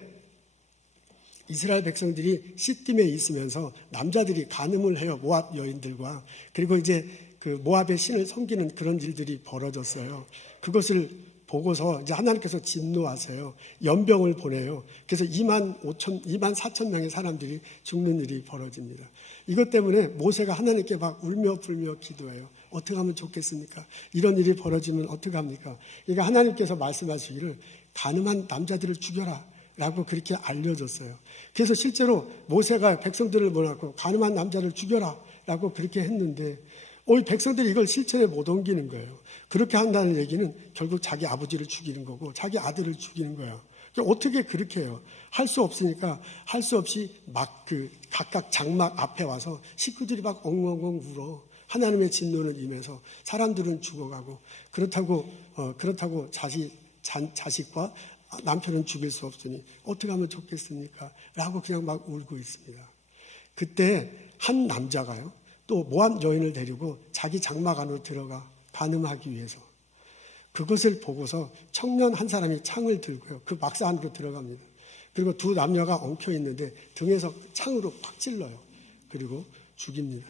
이스라엘 백성들이 시딤에 있으면서 남자들이 간음을 해요. 모압 여인들과. 그리고 이제 그 모압의 신을 섬기는 그런 일들이 벌어졌어요. 그것을 보고서 이제 하나님께서 진노하세요. 연병을 보내요. 그래서 2만 4천 명의 사람들이 죽는 일이 벌어집니다. 이것 때문에 모세가 하나님께 막 울며 불며 기도해요. 어떻게 하면 좋겠습니까? 이런 일이 벌어지면 어떻게 합니까? 그러니까 하나님께서 말씀하시기를 간음한 남자들을 죽여라 라고 그렇게 알려줬어요. 그래서 실제로 모세가 백성들을 모아놓고 간음한 남자를 죽여라 라고 그렇게 했는데 오늘 백성들이 이걸 실천에 못 옮기는 거예요. 그렇게 한다는 얘기는 결국 자기 아버지를 죽이는 거고 자기 아들을 죽이는 거예요. 어떻게 그렇게 해요? 할 수 없으니까 할 수 없이 막 각각 장막 앞에 와서 식구들이 막 엉엉엉 울어. 하나님의 진노는 임해서 사람들은 죽어가고 그렇다고 자식과 남편은 죽일 수 없으니 어떻게 하면 좋겠습니까? 라고 그냥 막 울고 있습니다. 그때 한 남자가요. 또 모압 여인을 데리고 자기 장막 안으로 들어가 간음하기 위해서 그것을 보고서 청년 한 사람이 창을 들고요. 그 막사 안으로 들어갑니다. 그리고 두 남녀가 엉켜 있는데 등에서 창으로 팍 찔러요. 그리고 죽입니다.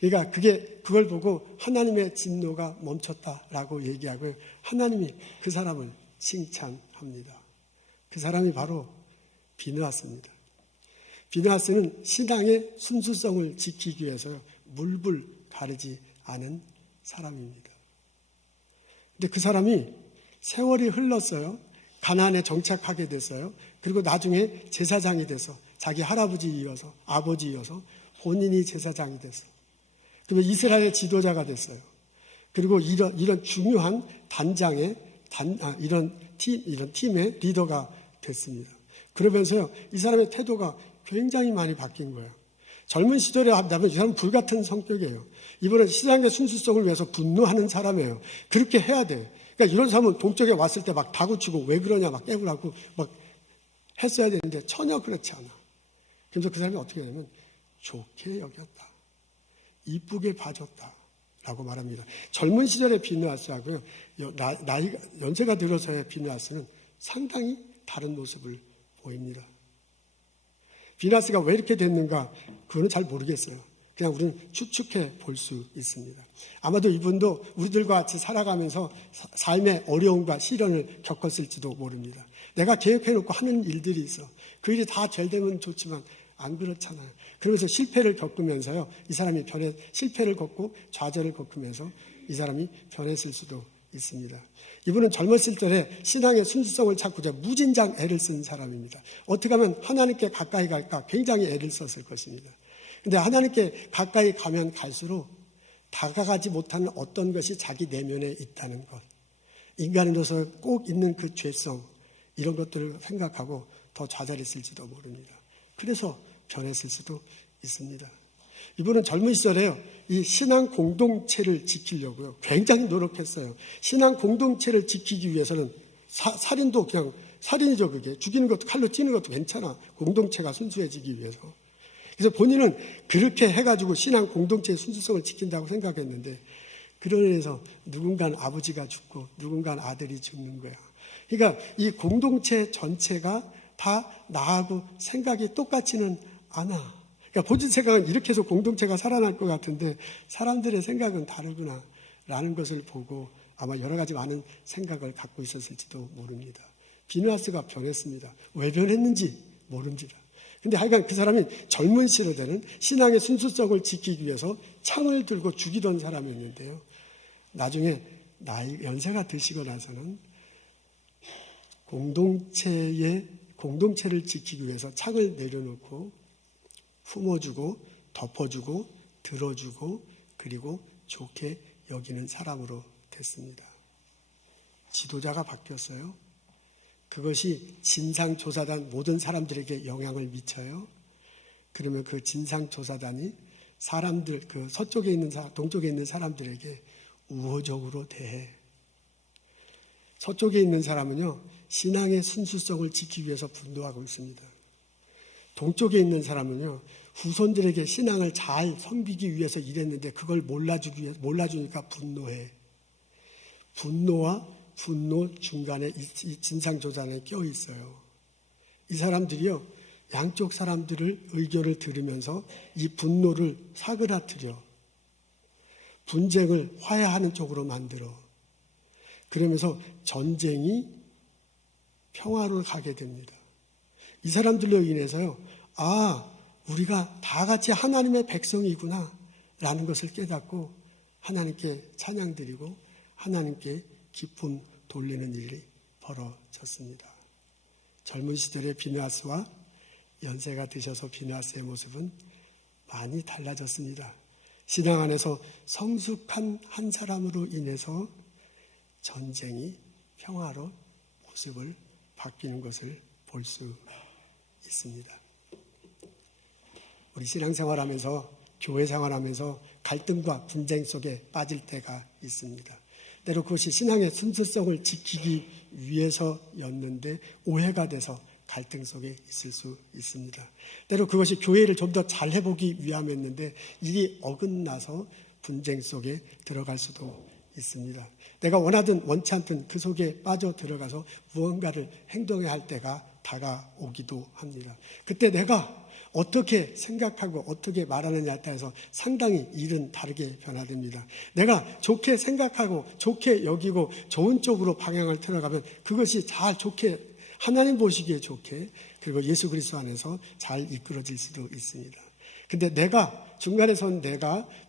그러니까 그걸 보고 하나님의 진노가 멈췄다라고 얘기하고요. 하나님이 그 사람을 칭찬합니다. 그 사람이 바로 비느하스입니다. 비느하스는 신앙의 순수성을 지키기 위해서 물불 가리지 않은 사람입니다. 근데 그 사람이 세월이 흘렀어요. 가나안에 정착하게 됐어요. 그리고 나중에 제사장이 돼서 자기 할아버지 이어서 아버지 이어서 본인이 제사장이 됐어. 그리고 이스라엘의 지도자가 됐어요. 그리고 이런 중요한 이런 팀의 리더가 됐습니다. 그러면서요, 이 사람의 태도가 굉장히 많이 바뀐 거예요. 젊은 시절에 한다면 이 사람은 불같은 성격이에요. 이번에 신앙의 순수성을 위해서 분노하는 사람이에요. 그렇게 해야 돼. 그러니까 이런 사람은 동쪽에 왔을 때 막 다구치고 왜 그러냐 막 깨부라고 막 했어야 되는데 전혀 그렇지 않아. 그래서 그 사람이 어떻게 하냐면 좋게 여겼다. 이쁘게 봐줬다. 라고 말합니다. 젊은 시절의 비느하스하고요, 연세가 들어서의 비느하스는 상당히 다른 모습을 보입니다. 비느하스가 왜 이렇게 됐는가? 그거는 잘 모르겠어요. 그냥 우리는 추측해 볼 수 있습니다. 아마도 이분도 우리들과 같이 살아가면서 삶의 어려움과 시련을 겪었을지도 모릅니다. 내가 계획해놓고 하는 일들이 있어. 그 일이 다 잘 되면 좋지만 안 그렇잖아요. 그러면서 실패를 겪으면서요, 이 사람이 실패를 겪고 좌절을 겪으면서 이 사람이 변했을 수도 있습니다. 이분은 젊었을 때 신앙의 순수성을 찾고자 무진장 애를 쓴 사람입니다. 어떻게 하면 하나님께 가까이 갈까 굉장히 애를 썼을 것입니다. 근데 하나님께 가까이 가면 갈수록 다가가지 못하는 어떤 것이 자기 내면에 있다는 것, 인간으로서 꼭 있는 그 죄성, 이런 것들을 생각하고 더 좌절했을지도 모릅니다. 그래서 변했을 수도 있습니다. 이분은 젊은 시절에요, 이 신앙 공동체를 지키려고요, 굉장히 노력했어요. 신앙 공동체를 지키기 위해서는 살인도 그냥 살인이죠. 그게 죽이는 것도 칼로 찌는 것도 괜찮아. 공동체가 순수해지기 위해서. 그래서 본인은 그렇게 해가지고 신앙 공동체의 순수성을 지킨다고 생각했는데, 그러면서 누군가는 아버지가 죽고 누군가는 아들이 죽는 거야. 그러니까 이 공동체 전체가 다 나하고 생각이 똑같지는 않아. 그러니까 본인 생각은 이렇게 해서 공동체가 살아날 것 같은데 사람들의 생각은 다르구나 라는 것을 보고 아마 여러 가지 많은 생각을 갖고 있었을지도 모릅니다. 비누아스가 변했습니다. 왜 변했는지 모릅니다. 근데 하여간 그 사람이 젊은 시절에는 신앙의 순수성을 지키기 위해서 창을 들고 죽이던 사람이었는데요, 나중에 연세가 드시고 나서는 공동체를 지키기 위해서 창을 내려놓고 품어주고 덮어주고 들어주고 그리고 좋게 여기는 사람으로 됐습니다. 지도자가 바뀌었어요. 그것이 진상조사단 모든 사람들에게 영향을 미쳐요. 그러면 그 진상조사단이 사람들, 그 서쪽에 있는 동쪽에 있는 사람들에게 우호적으로 대해. 서쪽에 있는 사람은요, 신앙의 순수성을 지키기 위해서 분노하고 있습니다. 동쪽에 있는 사람은요, 후손들에게 신앙을 잘 섬기기 위해서 일했는데 그걸 몰라주니까 분노해. 분노와 분노 중간에 이 진상조사단에 껴 있어요. 이 사람들이요, 양쪽 사람들을 의견을 들으면서 이 분노를 사그라뜨려 분쟁을 화해하는 쪽으로 만들어. 그러면서 전쟁이 평화로 가게 됩니다. 이 사람들로 인해서요, 우리가 다 같이 하나님의 백성이구나 라는 것을 깨닫고 하나님께 찬양드리고 하나님께 기쁨 돌리는 일이 벌어졌습니다. 젊은 시절의 비누아스와 연세가 드셔서 비누아스의 모습은 많이 달라졌습니다. 신앙 안에서 성숙한 한 사람으로 인해서 전쟁이 평화로 모습을 바뀌는 것을 볼 수 있습니다. 우리 신앙생활하면서, 교회 생활하면서 갈등과 분쟁 속에 빠질 때가 있습니다. 때로 그것이 신앙의 순수성을 지키기 위해서였는데 오해가 돼서 갈등 속에 있을 수 있습니다. 때로 그것이 교회를 좀 더 잘 해보기 위함이었는데 일이 어긋나서 분쟁 속에 들어갈 수도 있습니다. 내가 원하든 원치 않든 그 속에 빠져 들어가서 무언가를 행동해야 할 때가 다가오기도 합니다. 그때 내가 어떻게 생각하고 어떻게 말하느냐에 따라서 상당히 일은 다르게 변화됩니다. 내가 좋게 생각하고 좋게 여기고 좋은 쪽으로 방향을 틀어가면 그것이 잘 좋게, 하나님 보시기에 좋게, 그리고 예수 그리스도 안에서 잘 이끌어질 수도 있습니다. 근데 중간에선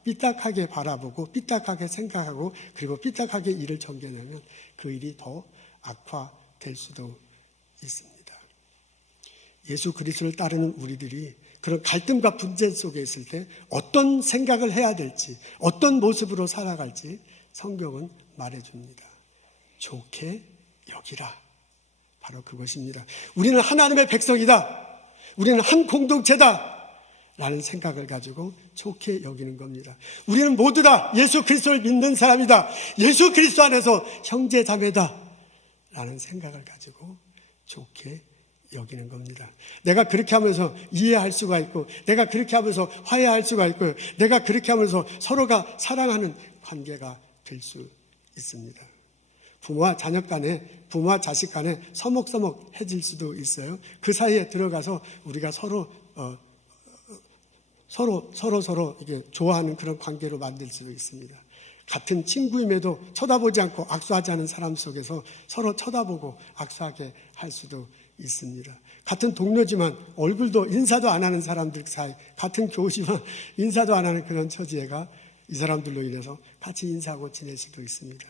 삐딱하게 바라보고 삐딱하게 생각하고 그리고 삐딱하게 일을 전개하면 그 일이 더 악화될 수도 있습니다. 예수 그리스도를 따르는 우리들이 그런 갈등과 분쟁 속에 있을 때 어떤 생각을 해야 될지, 어떤 모습으로 살아갈지 성경은 말해줍니다. 좋게 여기라. 바로 그것입니다. 우리는 하나님의 백성이다. 우리는 한 공동체다. 라는 생각을 가지고 좋게 여기는 겁니다. 우리는 모두 다 예수 그리스도를 믿는 사람이다. 예수 그리스도 안에서 형제 자매다. 라는 생각을 가지고 좋게 여기는 겁니다. 내가 그렇게 하면서 이해할 수가 있고, 내가 그렇게 하면서 화해할 수가 있고, 내가 그렇게 하면서 서로가 사랑하는 관계가 될 수 있습니다. 부모와 자녀 간에, 부모와 자식 간에 서먹서먹해질 수도 있어요. 그 사이에 들어가서 우리가 서로 서로 이게 좋아하는 그런 관계로 만들 수도 있습니다. 같은 친구임에도 쳐다보지 않고 악수하지 않은 사람 속에서 서로 쳐다보고 악수하게 할 수도 있습니다. 같은 동료지만 얼굴도 인사도 안 하는 사람들 사이, 같은 교우지만 인사도 안 하는 그런 처지가 이 사람들로 인해서 같이 인사하고 지낼 수도 있습니다.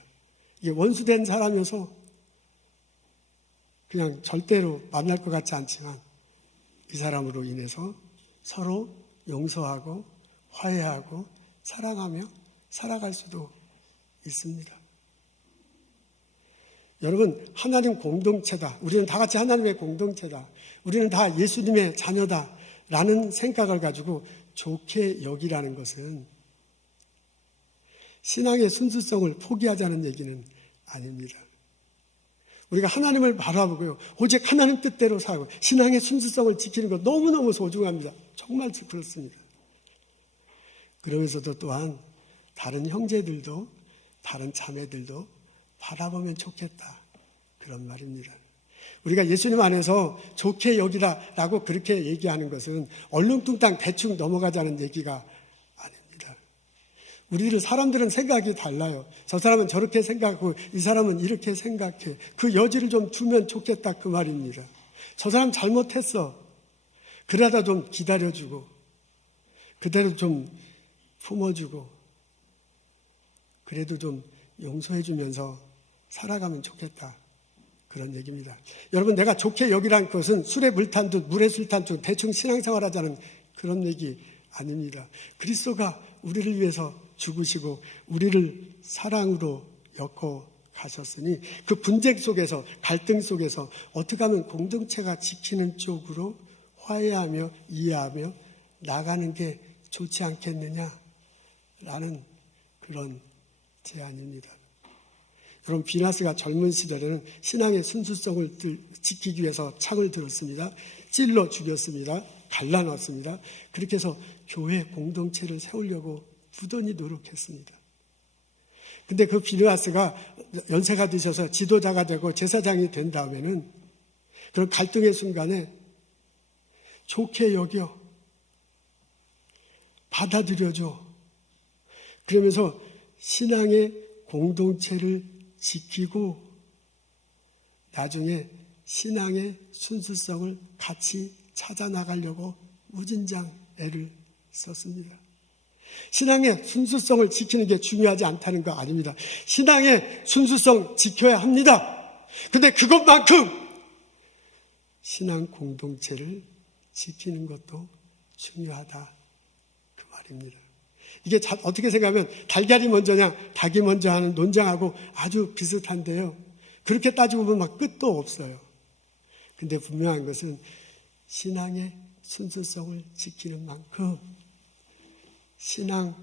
이게 원수된 사람이어서 그냥 절대로 만날 것 같지 않지만 이 사람으로 인해서 서로 용서하고 화해하고 사랑하며 살아갈 수도 있습니다. 여러분, 하나님 공동체다. 우리는 다 같이 하나님의 공동체다. 우리는 다 예수님의 자녀다. 라는 생각을 가지고 좋게 여기라는 것은 신앙의 순수성을 포기하자는 얘기는 아닙니다. 우리가 하나님을 바라보고요. 오직 하나님 뜻대로 살고 신앙의 순수성을 지키는 것 너무너무 소중합니다. 정말 그렇습니다. 그러면서도 또한 다른 형제들도 다른 자매들도 바라보면 좋겠다. 그런 말입니다. 우리가 예수님 안에서 좋게 여기라라고 그렇게 얘기하는 것은 얼렁뚱땅 대충 넘어가자는 얘기가 아닙니다. 우리들 사람들은 생각이 달라요. 저 사람은 저렇게 생각하고 이 사람은 이렇게 생각해. 그 여지를 좀 주면 좋겠다 그 말입니다. 저 사람 잘못했어. 그러다 좀 기다려주고 그대로 좀 품어주고 그래도 좀 용서해주면서 살아가면 좋겠다. 그런 얘기입니다. 여러분, 내가 좋게 여기란 것은 술에 물 탄 듯 물에 술 탄 듯 대충 신앙생활하자는 그런 얘기 아닙니다. 그리스도가 우리를 위해서 죽으시고 우리를 사랑으로 엮어 가셨으니 그 분쟁 속에서 갈등 속에서 어떻게 하면 공동체가 지키는 쪽으로 화해하며 이해하며 나가는 게 좋지 않겠느냐라는 그런 제안입니다. 그럼 비나스가 젊은 시절에는 신앙의 순수성을 지키기 위해서 창을 들었습니다. 찔러 죽였습니다. 갈라놨습니다. 그렇게 해서 교회 공동체를 세우려고 부단히 노력했습니다. 근데 그 비나스가 연세가 드셔서 지도자가 되고 제사장이 된 다음에는 그런 갈등의 순간에 좋게 여겨 받아들여줘. 그러면서 신앙의 공동체를 지키고 나중에 신앙의 순수성을 같이 찾아나가려고 무진장 애를 썼습니다. 신앙의 순수성을 지키는 게 중요하지 않다는 거 아닙니다. 신앙의 순수성 지켜야 합니다. 근데 그것만큼 신앙 공동체를 지키는 것도 중요하다 그 말입니다. 이게 어떻게 생각하면 달걀이 먼저냐 닭이 먼저 하는 논쟁하고 아주 비슷한데요. 그렇게 따지고 보면 막 끝도 없어요. 근데 분명한 것은 신앙의 순수성을 지키는 만큼 신앙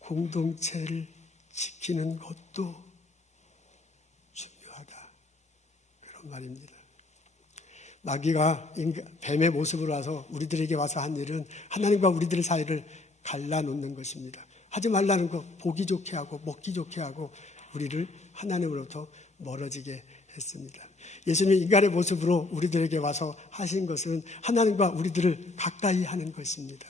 공동체를 지키는 것도 중요하다. 그런 말입니다. 마귀가 뱀의 모습으로 와서 우리들에게 와서 한 일은 하나님과 우리들 사이를 갈라놓는 것입니다. 하지 말라는 거 보기 좋게 하고 먹기 좋게 하고 우리를 하나님으로부터 멀어지게 했습니다. 예수님이 인간의 모습으로 우리들에게 와서 하신 것은 하나님과 우리들을 가까이 하는 것입니다.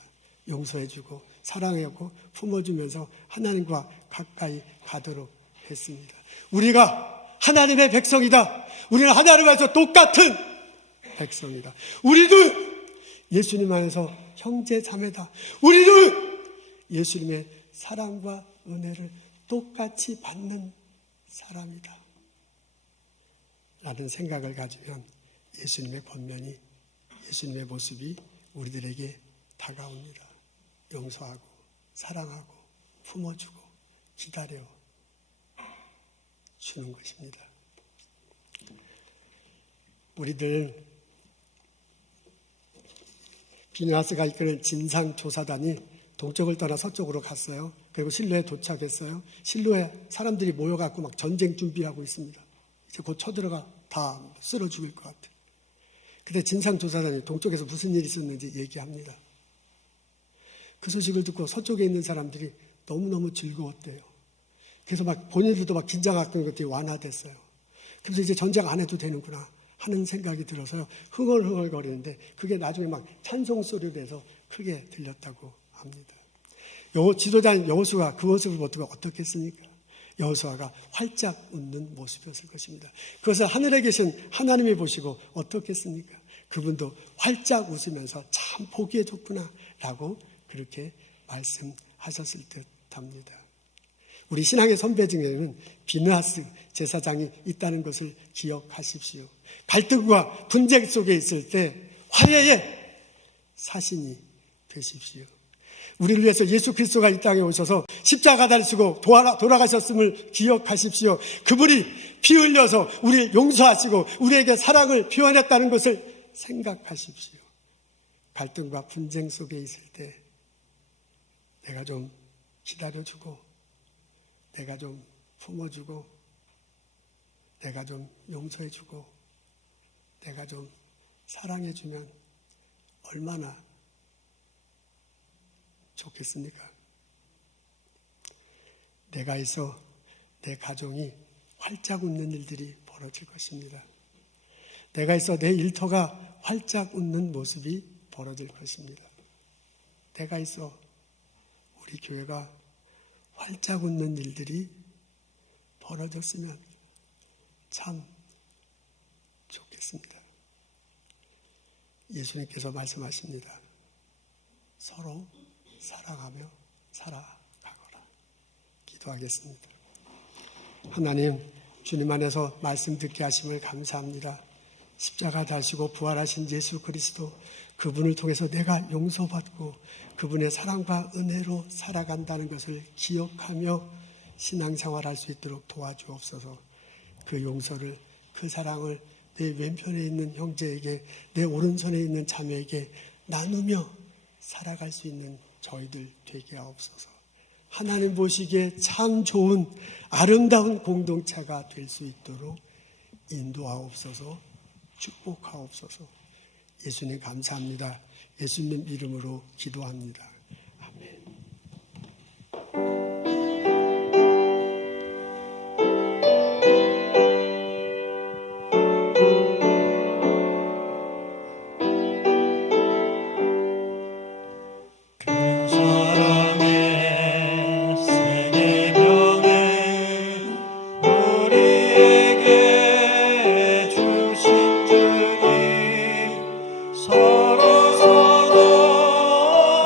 용서해주고 사랑하고 품어주면서 하나님과 가까이 가도록 했습니다. 우리가 하나님의 백성이다. 우리는 하나님에서 똑같은 백성이다. 우리도 예수님 안에서 형제 자매다. 우리도 예수님의 사랑과 은혜를 똑같이 받는 사람이다. 라는 생각을 가지면 예수님의 권면이, 예수님의 모습이 우리들에게 다가옵니다. 용서하고 사랑하고 품어주고 기다려 주는 것입니다. 우리들 비느하스가 이끄는 진상조사단이 동쪽을 떠나 서쪽으로 갔어요. 그리고 실로에 도착했어요. 실로에 사람들이 모여갖고 막 전쟁 준비하고 있습니다. 이제 곧 쳐들어가 다 쓸어 죽일 것 같아요. 근데 진상조사단이 동쪽에서 무슨 일이 있었는지 얘기합니다. 그 소식을 듣고 서쪽에 있는 사람들이 너무너무 즐거웠대요. 그래서 막 본인들도 막 긴장했던 것들이 완화됐어요. 그래서 이제 전쟁 안 해도 되는구나 하는 생각이 들어서요. 흥얼흥얼 거리는데 그게 나중에 막 찬송 소리로 해서 크게 들렸다고 합니다. 지도자인 여호수아가 그 모습을 보고 어떻게 했습니까? 여호수아가 활짝 웃는 모습이었을 것입니다. 그것을 하늘에 계신 하나님이 보시고 어떻게 했습니까? 그분도 활짝 웃으면서 참 보기에 좋구나 라고 그렇게 말씀하셨을 듯 합니다. 우리 신앙의 선배 중에는 비느하스 제사장이 있다는 것을 기억하십시오. 갈등과 분쟁 속에 있을 때 화해의 사신이 되십시오. 우리를 위해서 예수 그리스도가 이 땅에 오셔서 십자가 달리시고 돌아가셨음을 기억하십시오. 그분이 피 흘려서 우리를 용서하시고 우리에게 사랑을 표현했다는 것을 생각하십시오. 갈등과 분쟁 속에 있을 때 내가 좀 기다려주고, 내가 좀 품어주고, 내가 좀 용서해주고, 내가 좀 사랑해주면 얼마나 좋겠습니까? 내가 있어 내 가정이 활짝 웃는 일들이 벌어질 것입니다. 내가 있어 내 일터가 활짝 웃는 모습이 벌어질 것입니다. 내가 있어 우리 교회가 활짝 웃는 일들이 벌어졌으면 참 좋겠습니다. 예수님께서 말씀하십니다. 서로 사랑하며 살아가거라. 기도하겠습니다. 하나님, 주님 안에서 말씀 듣게 하심을 감사합니다. 십자가 다시고 부활하신 예수 그리스도, 그분을 통해서 내가 용서받고 그분의 사랑과 은혜로 살아간다는 것을 기억하며 신앙생활할 수 있도록 도와주옵소서. 그 용서를, 그 사랑을 내 왼편에 있는 형제에게, 내 오른손에 있는 자매에게 나누며 살아갈 수 있는 저희들 되게 하옵소서. 하나님 보시기에 참 좋은 아름다운 공동체가 될 수 있도록 인도하옵소서. 축복하옵소서. 예수님 감사합니다. 예수님 이름으로 기도합니다. 아멘. 큰 사랑의 세계명을 우리에게 주신 주님, 서로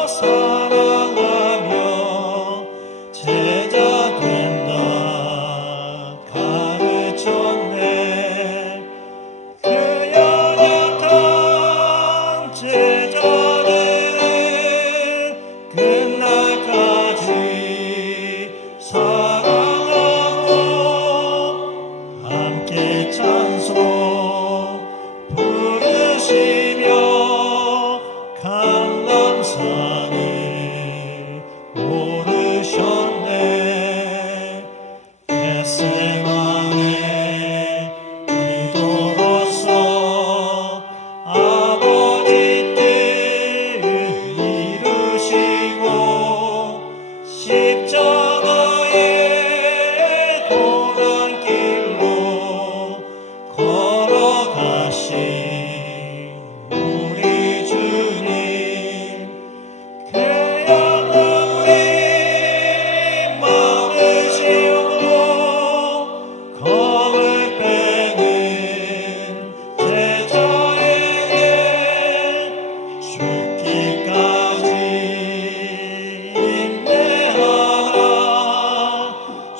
사랑하며 제자 된다 가르쳤네. 그 연약한 제자들을 끝날까지 사랑하고 함께 찬송 부르시며 감람산을 오르셨네. 겟세마네 기도로서 아버지 뜻 이루시고 십자가의 고난길로 걸어가신 우리 주님, 그냥 우리 막으시고 겁을 빼는 제자에게 죽기까지 인내하라.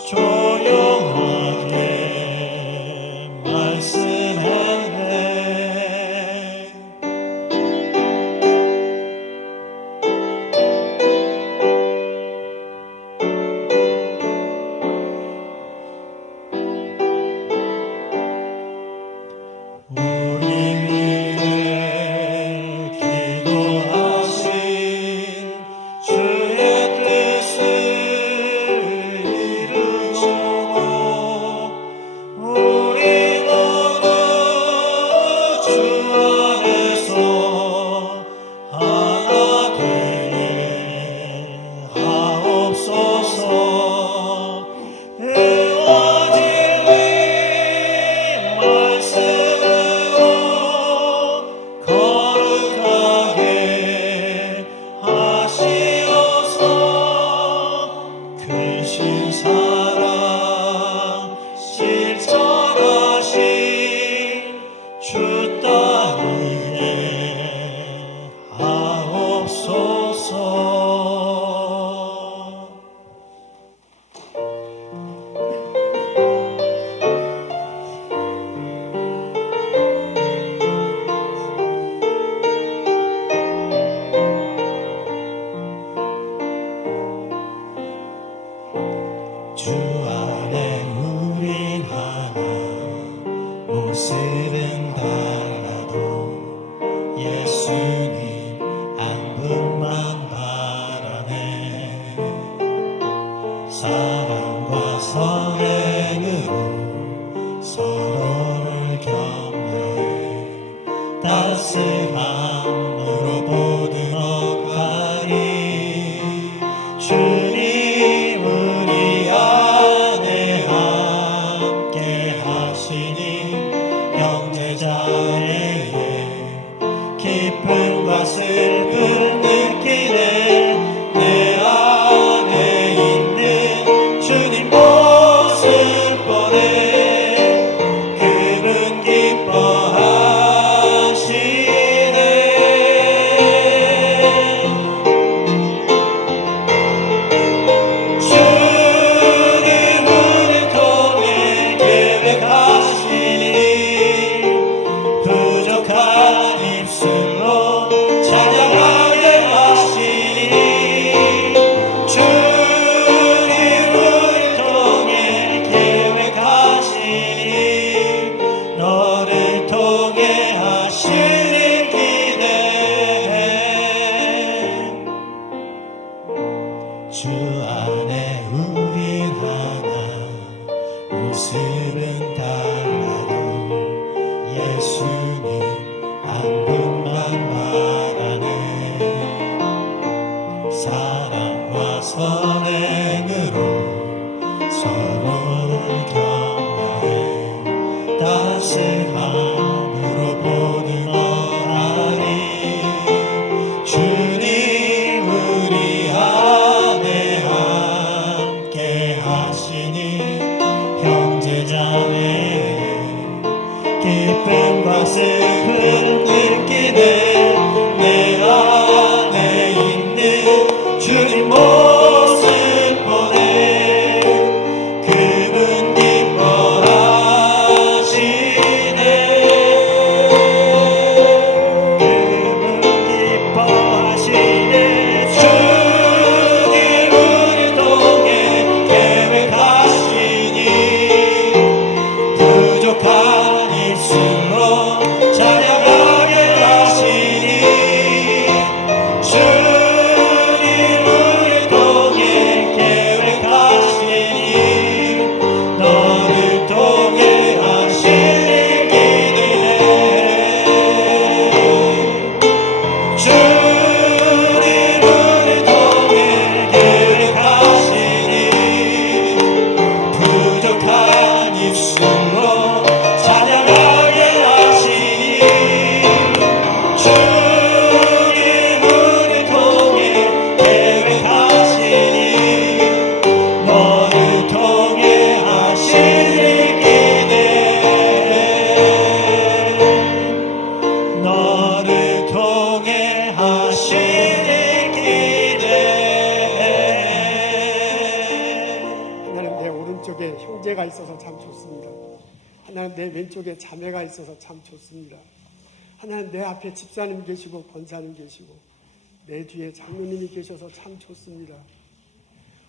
조용하게 말씀했네. 우리 위해 기도해 슬픔 느끼네 내 안에 있는 주님 모습 보네 그분 기뻐하시네 주님 우리 통해 계획하시니 부족한 입술로 찬양하게 하시니 주님 우리 통해 계획하시니 너를 통해 하시니 기대해 주 안에 우린 하나 모습은 달라도 예수님 한 분만 말하네 사랑과 선행으로 서로를 격려해 따스함으로 보는 어라리 주님 우리 안에 함께 하시니 형제자매 기쁨과 슬픔 느끼네 내 안에 있는 주님 모습 보네 그분 기뻐하시네 그분 기뻐하시네 주님 우리 통해 계획하시니 부족한 입술로 찬양하게 하시니 주님 우리 통해 계획하시니 너를 통해 하시니 기대해 주님 우리 통해 계획하시니 부족한 입술로 찬양하게 하시니 주님 우리 통해 계획하시니 너를 통해 하시니 기대해 너를 통해 하시니 기대해 하나님 내 오른쪽에 형제가 있어서 참 좋습니다. 하나님 내 왼쪽에 자매가 있어서 참 좋습니다. 하나님 내 앞에 집사님 계시고 권사님 계시고 내 뒤에 장로님이 계셔서 참 좋습니다.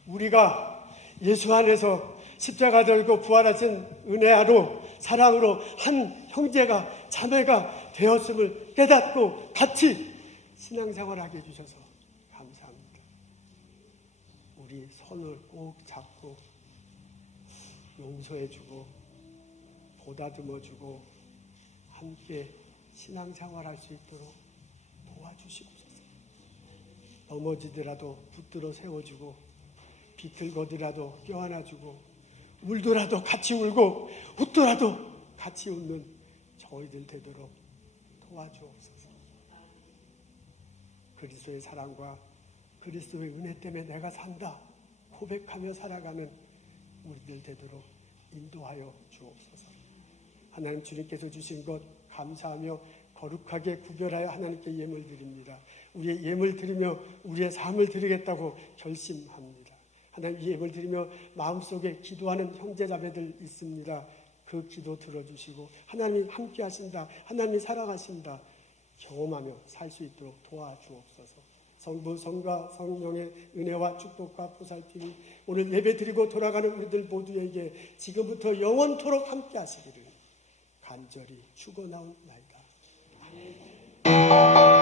우리가 예수 안에서 십자가 들고 부활하신 은혜로 사랑으로 한 형제가 자매가 되었음을 깨닫고 같이 신앙생활하게 해주셔서 감사합니다. 우리 손을 꼭 잡고 용서해주고 보다듬어주고 함께 신앙생활할 수 있도록 도와주시옵소서. 넘어지더라도 붙들어 세워주고 비틀거리라도 껴안아주고 울더라도 같이 울고 웃더라도 같이 웃는 저희들 되도록 도와주옵소서. 그리스도의 사랑과 그리스도의 은혜 때문에 내가 산다 고백하며 살아가는 우리들 되도록 인도하여 주옵소서. 하나님 주님께서 주신 것 감사하며 거룩하게 구별하여 하나님께 예물 드립니다. 우리의 예물 드리며 우리의 삶을 드리겠다고 결심합니다. 하나님 예물 드리며 마음속에 기도하는 형제자매들 있습니다. 그 기도 들어주시고 하나님이 함께 하신다, 하나님이 사랑하신다 경험하며 살 수 있도록 도와주옵소서. 성부, 성과, 성령의 은혜와 축복과 보살핌이 오늘 예배 드리고 돌아가는 우리들 모두에게 지금부터 영원토록 함께 하시기를 간절히 축원하옵나이다. 아멘.